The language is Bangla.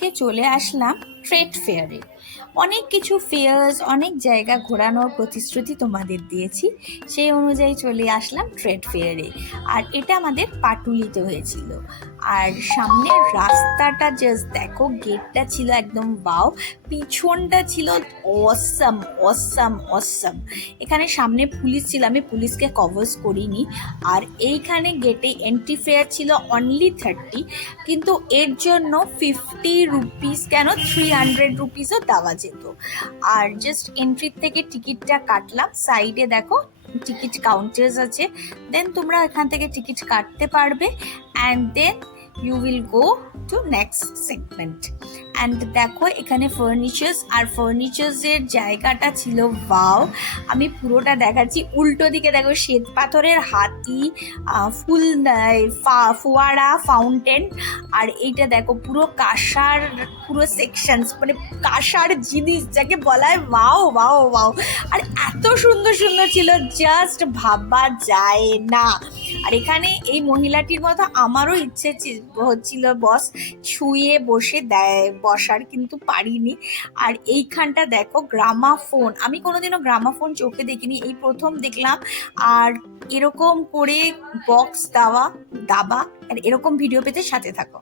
আজকে চলে আসলাম ট্রেড ফেয়ারে। অনেক কিছু ফেয়ার্স, অনেক জায়গা ঘোরানোর প্রতিশ্রুতি তোমাদের দিয়েছি, সেই অনুযায়ী চলে আসলাম ট্রেড ফেয়ারে। আর এটা আমাদের পাটুলিতে হয়েছিল। আর সামনের রাস্তাটা জাস্ট দেখো, গেটটা ছিল একদম বাও, পিছনটা ছিল অসাম অসাম অসাম। এখানে সামনে পুলিশ ছিল, আমি পুলিশকে কভার্স করিনি। আর এইখানে গেটে এন্ট্রি ফেয়ার ছিল অনলি 30, কিন্তু এর জন্য 50 রুপিস কেন 300 রুপিসও দেওয়া যেত। আর জাস্ট এন্ট্রির থেকে টিকিটটা কাটলাম, সাইডে দেখো টিকিট কাউন্টার্স আছে, দেন তোমরা এখান থেকে টিকিট কাটতে পারবে and then you will go to next segment. And দেখো এখানে ফার্নিচার্স, আর ফার্নিচার্সের জায়গাটা ছিল ওয়াও। আমি পুরোটা দেখাচ্ছি। উল্টো দিকে দেখো শ্বেত পাথরের হাতি, ফুল, ফোয়ারা, ফাউন্টেন। আর এইটা দেখো পুরো কাঁসার, পুরো সেকশনস, মানে কাঁসার জিনিস যাকে বলা হয়, ওয়াও ওয়াও ওয়াও। আর এত সুন্দর সুন্দর ছিল, জাস্ট ভাবা যায় না। আর এখানে এই মহিলাটির মতো আমারও ইচ্ছে হচ্ছিল বস ছুঁয়ে বসে দেয় বসার, কিন্তু পারিনি। আর এইখানটা দেখো গ্রামাফোন, আমি কোনোদিনও গ্রামাফোন চোখে দেখিনি, এই প্রথম দেখলাম। আর এরকম করে বক্স দাবা, আর এরকম ভিডিও পেতে সাথে থাকো।